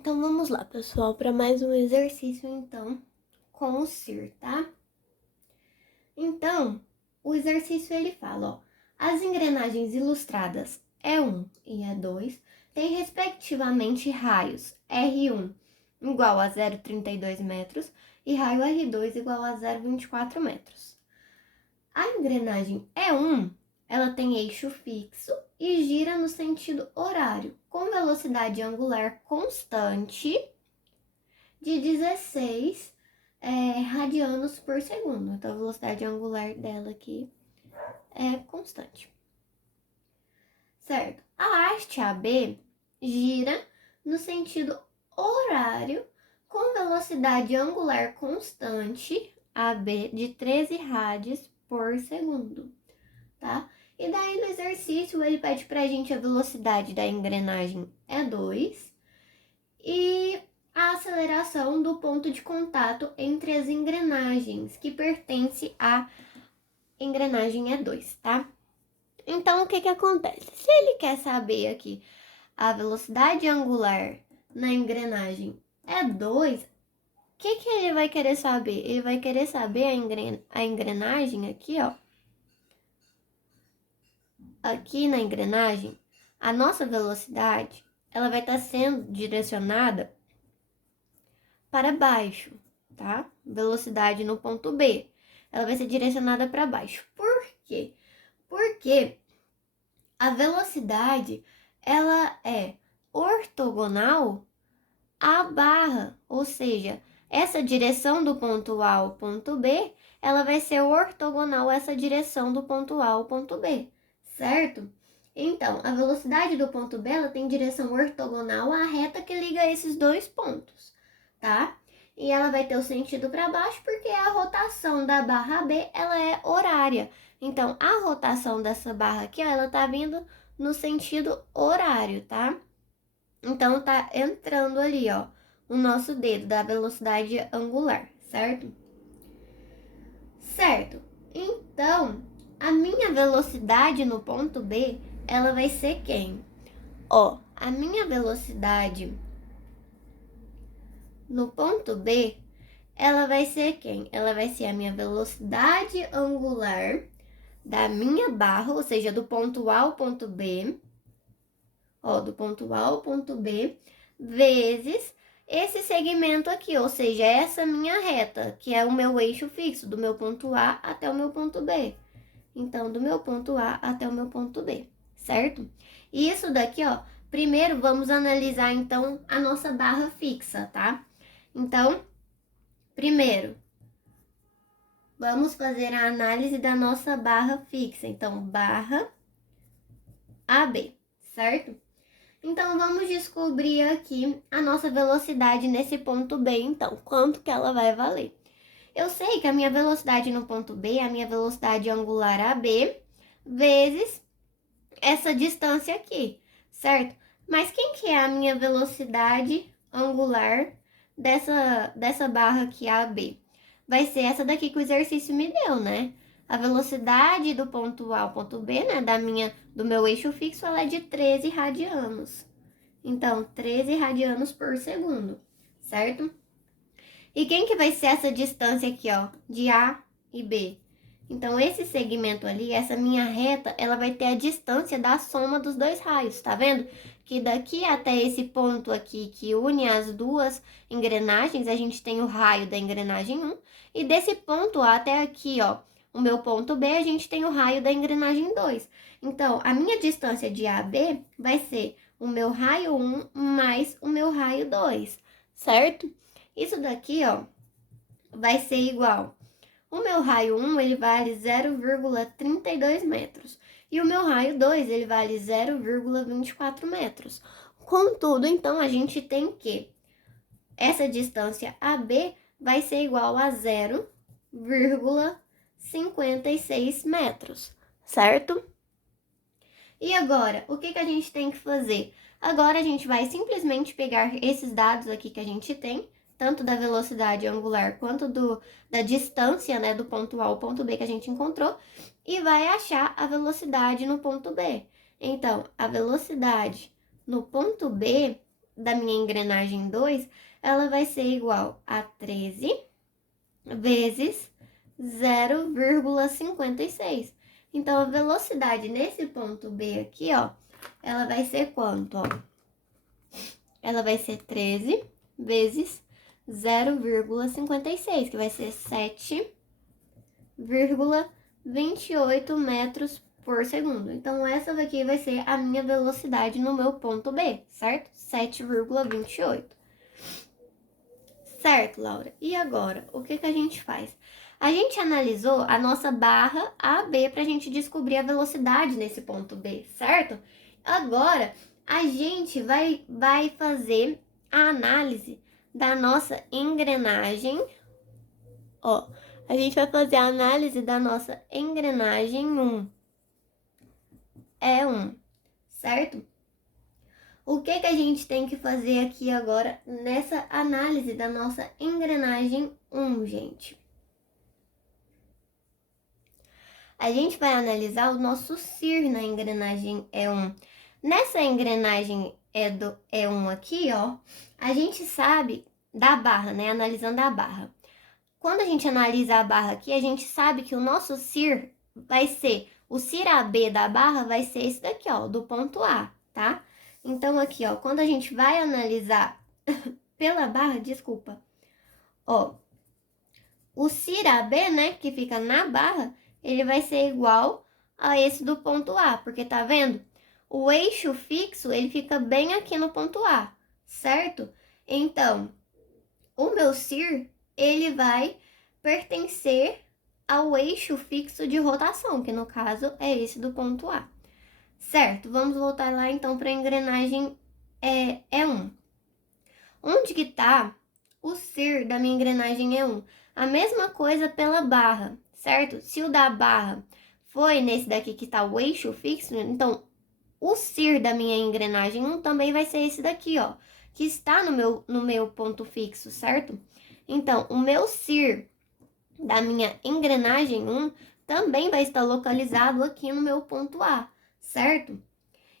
Então vamos lá, pessoal, para mais um exercício então com o CIR, tá? Então, o exercício ele fala, ó, as engrenagens ilustradas E1 e E2 têm respectivamente raios R1 igual a 0,32 metros e raio R2 igual a 0,24 metros. A engrenagem E1, ela tem eixo fixo e gira no sentido horário, com velocidade angular constante de 16 radianos por segundo. Então, a velocidade angular dela aqui é constante. Certo? A haste AB gira no sentido horário com velocidade angular constante, AB, de 13 rádios por segundo, tá? E daí no exercício ele pede pra gente a velocidade da engrenagem E2 e a aceleração do ponto de contato entre as engrenagens, que pertence à engrenagem E2, tá? Então, o que acontece? Se ele quer saber aqui a velocidade angular na engrenagem E2, o que ele vai querer saber? Ele vai querer saber a engrenagem aqui, ó. Aqui na engrenagem, a nossa velocidade, ela vai estar sendo direcionada para baixo, tá? Velocidade no ponto B. Ela vai ser direcionada para baixo. Por quê? Porque a velocidade, ela é ortogonal à barra, ou seja, essa direção do ponto A ao ponto B, ela vai ser ortogonal a essa direção do ponto A ao ponto B, certo? Então, a velocidade do ponto B, ela tem direção ortogonal à reta que liga esses dois pontos, tá? E ela vai ter o sentido para baixo porque a rotação da barra B, ela é horária. Então, a rotação dessa barra aqui, ó, ela tá vindo no sentido horário, tá? Então, tá entrando ali, ó, o nosso dedo da velocidade angular, certo? Certo. Então, a minha velocidade no ponto B, ela vai ser quem? Ó, a minha velocidade no ponto B, ela vai ser quem? Ela vai ser a minha velocidade angular da minha barra, ou seja, do ponto A ao ponto B, ó, do ponto A ao ponto B, vezes esse segmento aqui, ou seja, essa minha reta, que é o meu eixo fixo, do meu ponto A até o meu ponto B. Então, do meu ponto A até o meu ponto B, certo? E isso daqui, ó, primeiro vamos analisar, então, a nossa barra fixa, tá? Então, primeiro, vamos fazer a análise da nossa barra fixa. Então, barra AB, certo? Então, vamos descobrir aqui a nossa velocidade nesse ponto B, então, quanto que ela vai valer. Eu sei que a minha velocidade no ponto B é a minha velocidade angular AB, vezes essa distância aqui, certo? Mas quem que é a minha velocidade angular dessa barra aqui, AB? Vai ser essa daqui que o exercício me deu, né? A velocidade do ponto A ao ponto B, né, do meu eixo fixo, ela é de 13 radianos. Então, 13 radianos por segundo, certo? E quem que vai ser essa distância aqui, ó, de A e B? Então, esse segmento ali, essa minha reta, ela vai ter a distância da soma dos dois raios, tá vendo? Que daqui até esse ponto aqui que une as duas engrenagens, a gente tem o raio da engrenagem 1. E desse ponto até aqui, ó, o meu ponto B, a gente tem o raio da engrenagem 2. Então, a minha distância de A a B vai ser o meu raio 1 mais o meu raio 2, certo? Isso daqui, ó, vai ser igual. O meu raio 1, ele vale 0,32 metros. E o meu raio 2, ele vale 0,24 metros. Contudo, então, a gente tem que essa distância AB vai ser igual a 0,56 metros, certo? E agora, o que a gente tem que fazer? Agora a gente vai simplesmente pegar esses dados aqui que a gente tem, tanto da velocidade angular quanto da distância, né, do ponto A ao ponto B que a gente encontrou, e vai achar a velocidade no ponto B. Então, a velocidade no ponto B da minha engrenagem 2, ela vai ser igual a 13 vezes 0,56. Então, a velocidade nesse ponto B aqui, ó, ela vai ser quanto, ó? Ela vai ser 13 vezes 0,56, que vai ser 7,28 metros por segundo. Então, essa daqui vai ser a minha velocidade no meu ponto B, certo? 7,28. Certo, Laura? E agora, o que a gente faz? A gente analisou a nossa barra AB para a gente descobrir a velocidade nesse ponto B, certo? Agora, a gente vai fazer a análise da nossa engrenagem. Ó, a gente vai fazer a análise da nossa engrenagem 1. É 1, certo? O que a gente tem que fazer aqui agora nessa análise da nossa engrenagem 1, gente? A gente vai analisar o nosso CIR na engrenagem E1. Nessa engrenagem E1 aqui, ó, a gente sabe da barra, né? Analisando a barra. Quando a gente analisa a barra aqui, a gente sabe que o nosso CIR vai ser, o CIR AB da barra vai ser esse daqui, ó, do ponto A, tá? Então, aqui, ó, quando a gente vai analisar pela barra, desculpa, ó, o CIR AB, né, que fica na barra, ele vai ser igual a esse do ponto A, porque tá vendo? O eixo fixo, ele fica bem aqui no ponto A, certo? Então, o meu CIR, ele vai pertencer ao eixo fixo de rotação, que no caso é esse do ponto A. Certo, vamos voltar lá então para a engrenagem E1. Onde que tá o CIR da minha engrenagem E1? A mesma coisa pela barra, certo? Se o da barra foi nesse daqui que tá o eixo fixo, então o CIR da minha engrenagem 1 também vai ser esse daqui, ó, que está no meu ponto fixo, certo? Então, o meu CIR da minha engrenagem 1 também vai estar localizado aqui no meu ponto A, certo?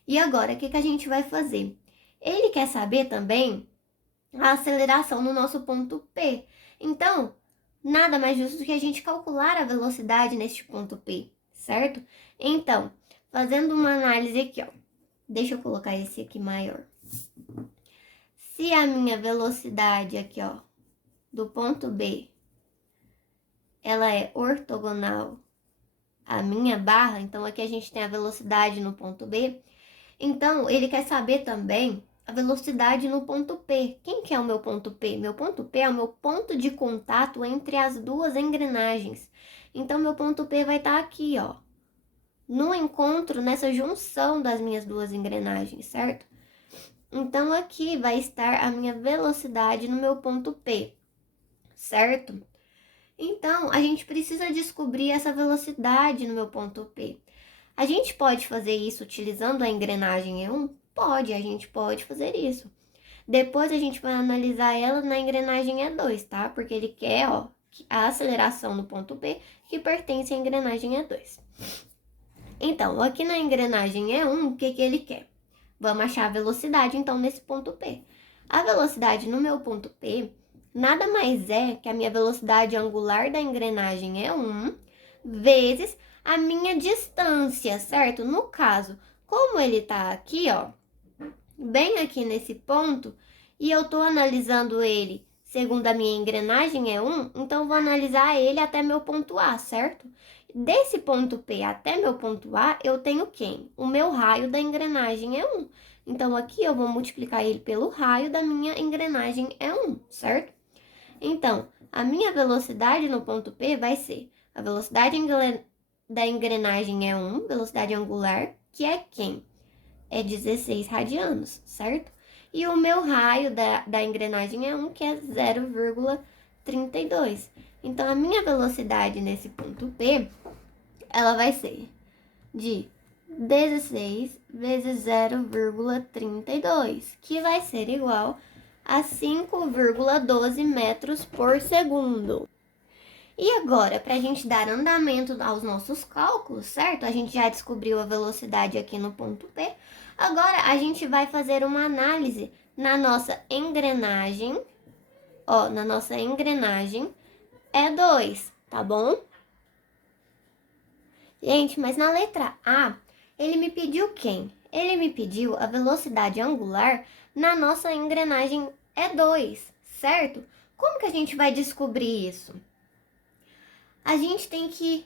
E agora, o que a gente vai fazer? Ele quer saber também a aceleração no nosso ponto P. Então, nada mais justo do que a gente calcular a velocidade neste ponto P, certo? Então, fazendo uma análise aqui, ó. Deixa eu colocar esse aqui maior. Se a minha velocidade aqui, ó, do ponto B, ela é ortogonal à minha barra, então aqui a gente tem a velocidade no ponto B, então ele quer saber também a velocidade no ponto P. Quem que é o meu ponto P? Meu ponto P é o meu ponto de contato entre as duas engrenagens. Então, meu ponto P vai estar aqui, ó, no encontro, nessa junção das minhas duas engrenagens, certo? Então, aqui vai estar a minha velocidade no meu ponto P, certo? Então, a gente precisa descobrir essa velocidade no meu ponto P. A gente pode fazer isso utilizando a engrenagem E1? Pode, a gente pode fazer isso. Depois a gente vai analisar ela na engrenagem E2, tá? Porque ele quer, ó, a aceleração no ponto P que pertence à engrenagem E2. Então, aqui na engrenagem E1, o que ele quer? Vamos achar a velocidade, então, nesse ponto P. A velocidade no meu ponto P nada mais é que a minha velocidade angular da engrenagem E1 vezes a minha distância, certo? No caso, como ele tá aqui, ó, bem aqui nesse ponto, e eu tô analisando ele segundo a minha engrenagem E1, então vou analisar ele até meu ponto A, certo? Desse ponto P até meu ponto A, eu tenho quem? O meu raio da engrenagem E1. Então, aqui eu vou multiplicar ele pelo raio da minha engrenagem E1, certo? Então, a minha velocidade no ponto P vai ser a velocidade da engrenagem E1, velocidade angular, que é quem? É 16 radianos, certo? E o meu raio da engrenagem E1, que é 0,32. Então, a minha velocidade nesse ponto P, ela vai ser de 16 vezes 0,32, que vai ser igual a 5,12 metros por segundo. E agora, para a gente dar andamento aos nossos cálculos, certo? A gente já descobriu a velocidade aqui no ponto P. Agora, a gente vai fazer uma análise na nossa engrenagem, ó, na nossa engrenagem é 2, tá bom? Gente, mas na letra A, ele me pediu quem? Ele me pediu a velocidade angular na nossa engrenagem E2, certo? Como que a gente vai descobrir isso? A gente tem que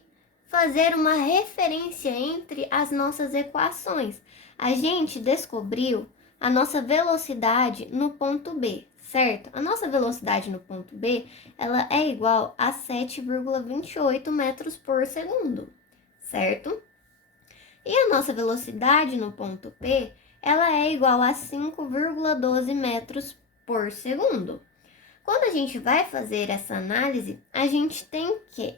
fazer uma referência entre as nossas equações. A gente descobriu a nossa velocidade no ponto B, certo? A nossa velocidade no ponto B, ela é igual a 7,28 metros por segundo, certo? E a nossa velocidade no ponto P, ela é igual a 5,12 metros por segundo. Quando a gente vai fazer essa análise, a gente tem que,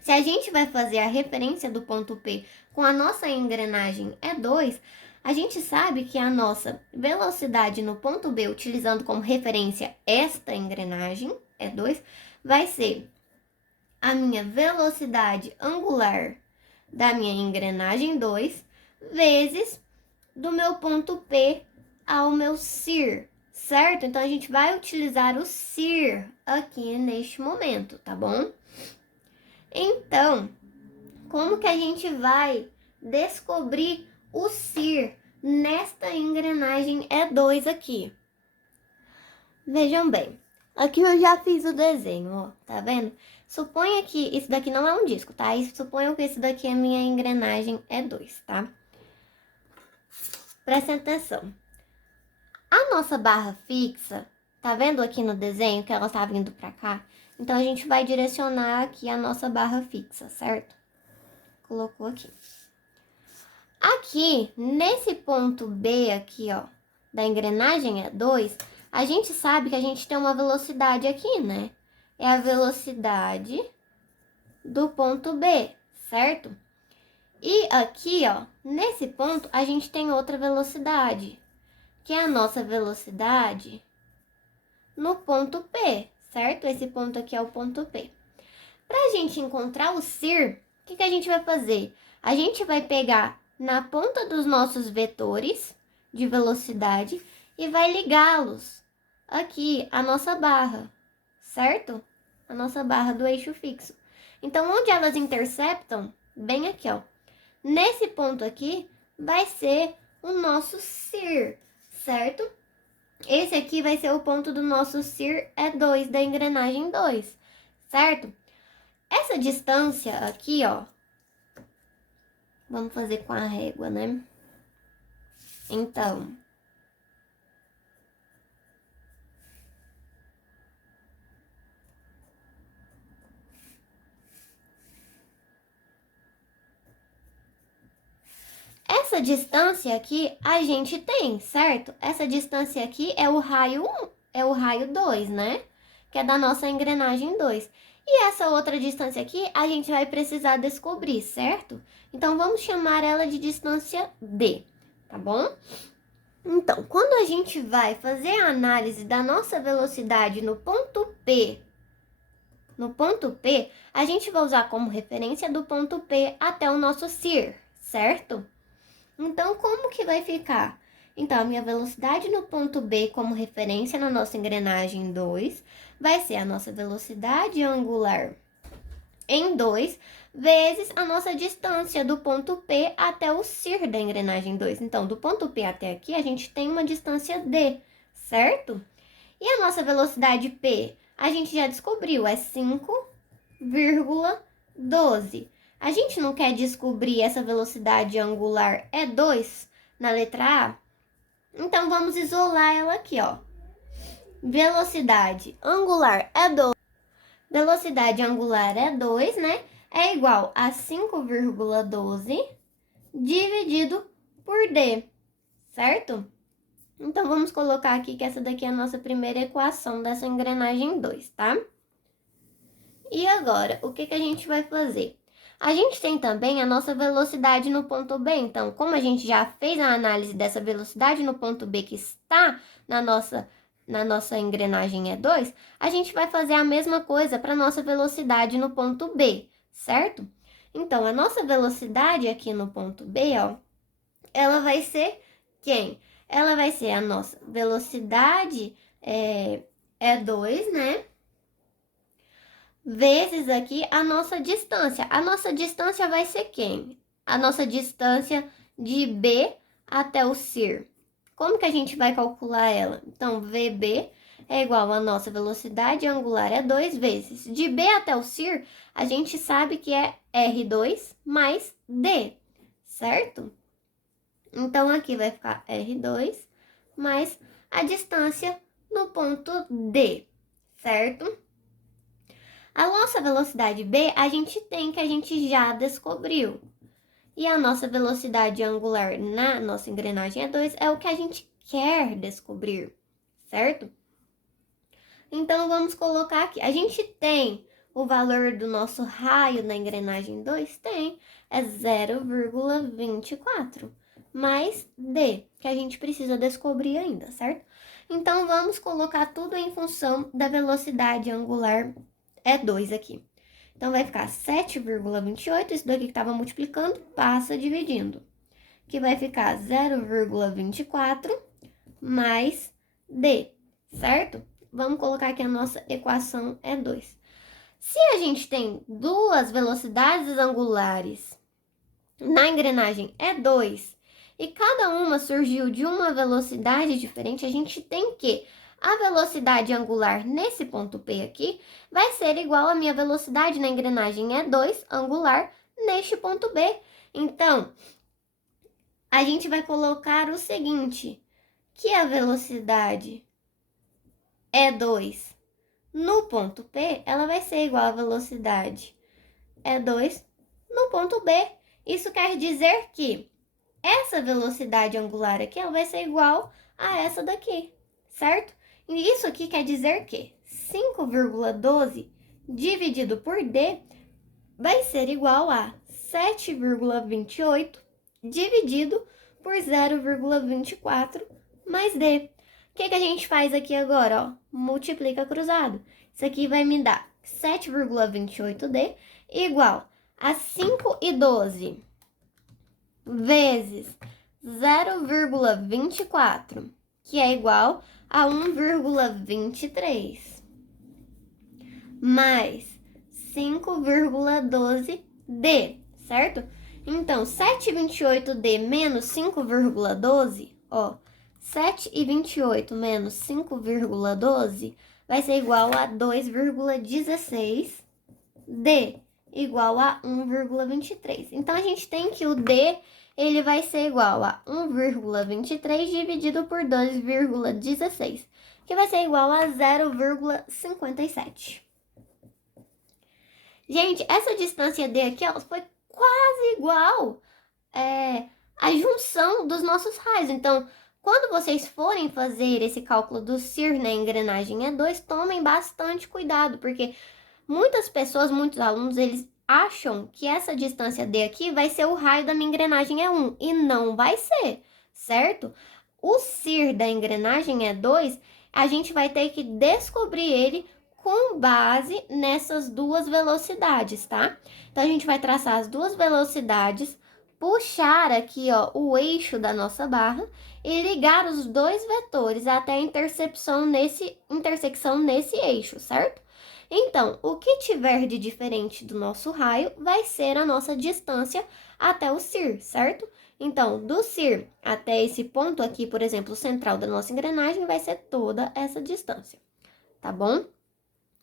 se a gente vai fazer a referência do ponto P com a nossa engrenagem E2, a gente sabe que a nossa velocidade no ponto B, utilizando como referência esta engrenagem E2, vai ser a minha velocidade angular da minha engrenagem 2 vezes do meu ponto P ao meu CIR, certo? Então, a gente vai utilizar o CIR aqui neste momento, tá bom? Então, como que a gente vai descobrir o CIR nesta engrenagem E2 aqui? Vejam bem, aqui eu já fiz o desenho, ó, tá vendo? Suponha que isso daqui não é um disco, tá? E suponha que isso daqui é minha engrenagem E2, tá? Prestem atenção. A nossa barra fixa, tá vendo aqui no desenho que ela tá vindo pra cá? Então, a gente vai direcionar aqui a nossa barra fixa, certo? Colocou aqui. Aqui, nesse ponto B aqui, ó, da engrenagem E2, a gente sabe que a gente tem uma velocidade aqui, né? É a velocidade do ponto B, certo? E aqui, ó, nesse ponto, a gente tem outra velocidade, que é a nossa velocidade no ponto P, certo? Esse ponto aqui é o ponto P. Para a gente encontrar o CIR, o que a gente vai fazer? A gente vai pegar na ponta dos nossos vetores de velocidade e vai ligá-los aqui à nossa barra, certo? A nossa barra do eixo fixo. Então, onde elas interceptam? Bem aqui, ó. Nesse ponto aqui vai ser o nosso CIR, certo? Esse aqui vai ser o ponto do nosso CIR E2 da engrenagem 2, certo? Essa distância aqui, ó, vamos fazer com a régua, né? Então, essa distância aqui a gente tem, certo? Essa distância aqui é o raio 1, é o raio 2, né? Que é da nossa engrenagem 2. E essa outra distância aqui a gente vai precisar descobrir, certo? Então, vamos chamar ela de distância D, tá bom? Então, quando a gente vai fazer a análise da nossa velocidade no ponto P, a gente vai usar como referência do ponto P até o nosso CIR, certo? Então, como que vai ficar? Então, a minha velocidade no ponto B como referência na nossa engrenagem 2 vai ser a nossa velocidade angular em 2 vezes a nossa distância do ponto P até o CIR da engrenagem 2. Então, do ponto P até aqui, a gente tem uma distância D, certo? E a nossa velocidade P, a gente já descobriu, é 5,12. A gente não quer descobrir essa velocidade angular E2 na letra A? Então, vamos isolar ela aqui, ó. Velocidade angular E2. Velocidade angular E2, né? É igual a 5,12 dividido por D, certo? Então, vamos colocar aqui que essa daqui é a nossa primeira equação dessa engrenagem 2, tá? E agora, o que a gente vai fazer? A gente tem também a nossa velocidade no ponto B. Então, como a gente já fez a análise dessa velocidade no ponto B que está na nossa engrenagem E2, a gente vai fazer a mesma coisa para a nossa velocidade no ponto B, certo? Então, a nossa velocidade aqui no ponto B, ó, ela vai ser quem? ela vai ser a nossa velocidade é 2, né? Vezes aqui a nossa distância. A nossa distância vai ser quem? A nossa distância de B até o CIR. Como que a gente vai calcular ela? Então, VB é igual a nossa velocidade angular é 2 vezes. De B até o CIR, a gente sabe que é R2 mais D, certo? Então, aqui vai ficar R2 mais a distância no ponto D, certo? A nossa velocidade B, a gente já descobriu. E a nossa velocidade angular na nossa engrenagem E2 é o que a gente quer descobrir, certo? Então, vamos colocar aqui. A gente tem o valor do nosso raio na engrenagem 2? Tem. É 0,24 mais D, que a gente precisa descobrir ainda, certo? Então, vamos colocar tudo em função da velocidade angular E2 aqui. Então, vai ficar 7,28, isso daqui que estava multiplicando, passa dividindo. Que vai ficar 0,24 mais D, certo? Vamos colocar aqui a nossa equação E2. Se a gente tem duas velocidades angulares na engrenagem E2 e cada uma surgiu de uma velocidade diferente, a gente tem que a velocidade angular nesse ponto P aqui vai ser igual à minha velocidade na engrenagem E2 angular neste ponto B. Então, a gente vai colocar o seguinte, que a velocidade E2 no ponto P, ela vai ser igual à velocidade E2 no ponto B. Isso quer dizer que essa velocidade angular aqui, ela vai ser igual a essa daqui, certo? E isso aqui quer dizer que 5,12 dividido por D vai ser igual a 7,28 dividido por 0,24 mais D. O que a gente faz aqui agora? Ó? Multiplica cruzado. Isso aqui vai me dar 7,28D igual a 5,12 vezes 0,24, que é igual a 1,23, mais 5,12D, certo? Então, 7,28D menos 5,12, ó, 7,28 menos 5,12 vai ser igual a 2,16D, igual a 1,23. Então, a gente tem que o D, ele vai ser igual a 1,23 dividido por 2,16, que vai ser igual a 0,57. Gente, essa distância D aqui, ó, foi quase igual a junção dos nossos raios. Então, quando vocês forem fazer esse cálculo do CIR na engrenagem E2, tomem bastante cuidado, porque muitas pessoas, muitos alunos, eles acham que essa distância D aqui vai ser o raio da minha engrenagem E1, e não vai ser, certo? O CIR da engrenagem E2, a gente vai ter que descobrir ele com base nessas duas velocidades, tá? Então, a gente vai traçar as duas velocidades, puxar aqui, ó, o eixo da nossa barra e ligar os dois vetores até a intersecção nesse eixo, certo? Então, o que tiver de diferente do nosso raio vai ser a nossa distância até o CIR, certo? Então, do CIR até esse ponto aqui, por exemplo, central da nossa engrenagem, vai ser toda essa distância, tá bom?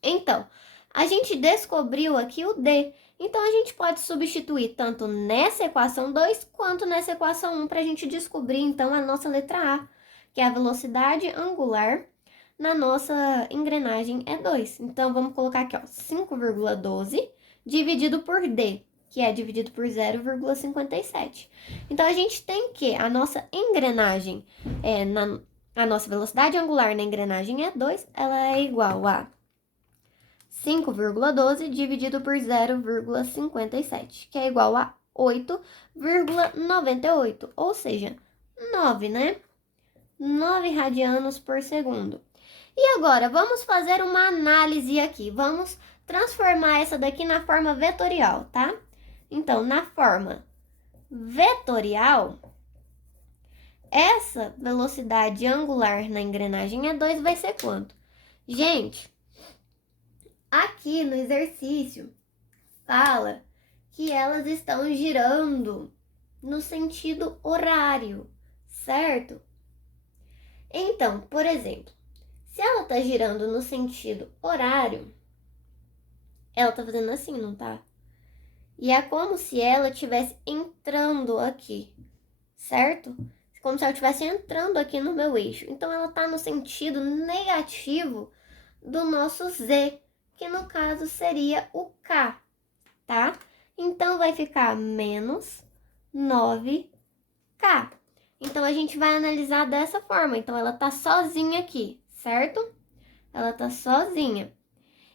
Então, a gente descobriu aqui o D. Então, a gente pode substituir tanto nessa equação 2 quanto nessa equação 1 para a gente descobrir, então, a nossa letra A, que é a velocidade angular na nossa engrenagem E2. Então, vamos colocar aqui, ó, 5,12 dividido por D, que é dividido por 0,57. Então, a gente tem que a nossa engrenagem, a nossa velocidade angular na engrenagem E2, ela é igual a 5,12 dividido por 0,57, que é igual a 8,98, ou seja, 9, né? 9 radianos por segundo. E agora, vamos fazer uma análise aqui. Vamos transformar essa daqui na forma vetorial, tá? Então, na forma vetorial, essa velocidade angular na engrenagem E2 vai ser quanto? Gente, aqui no exercício fala que elas estão girando no sentido horário, certo? Então, por exemplo, se ela tá girando no sentido horário, ela tá fazendo assim, não tá? E é como se ela estivesse entrando aqui, certo? Como se ela estivesse entrando aqui no meu eixo. Então, ela tá no sentido negativo do nosso Z, que no caso seria o K, tá? Então, vai ficar menos 9K. Então, a gente vai analisar dessa forma. Então, ela tá sozinha aqui, certo? Ela tá sozinha.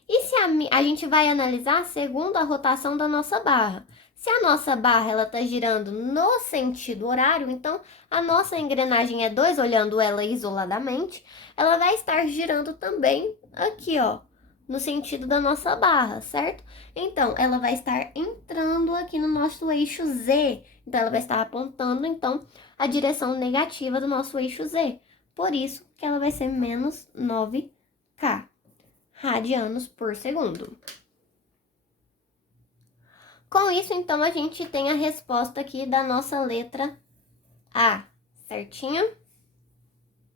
E se a gente vai analisar segundo a rotação da nossa barra. Se a nossa barra ela tá girando no sentido horário, então a nossa engrenagem E2, olhando ela isoladamente, ela vai estar girando também aqui, ó, no sentido da nossa barra, certo? Então, ela vai estar entrando aqui no nosso eixo Z. Então, ela vai estar apontando, então, a direção negativa do nosso eixo Z. Por isso que ela vai ser menos 9K radianos por segundo. Com isso, então, a gente tem a resposta aqui da nossa letra A, certinho?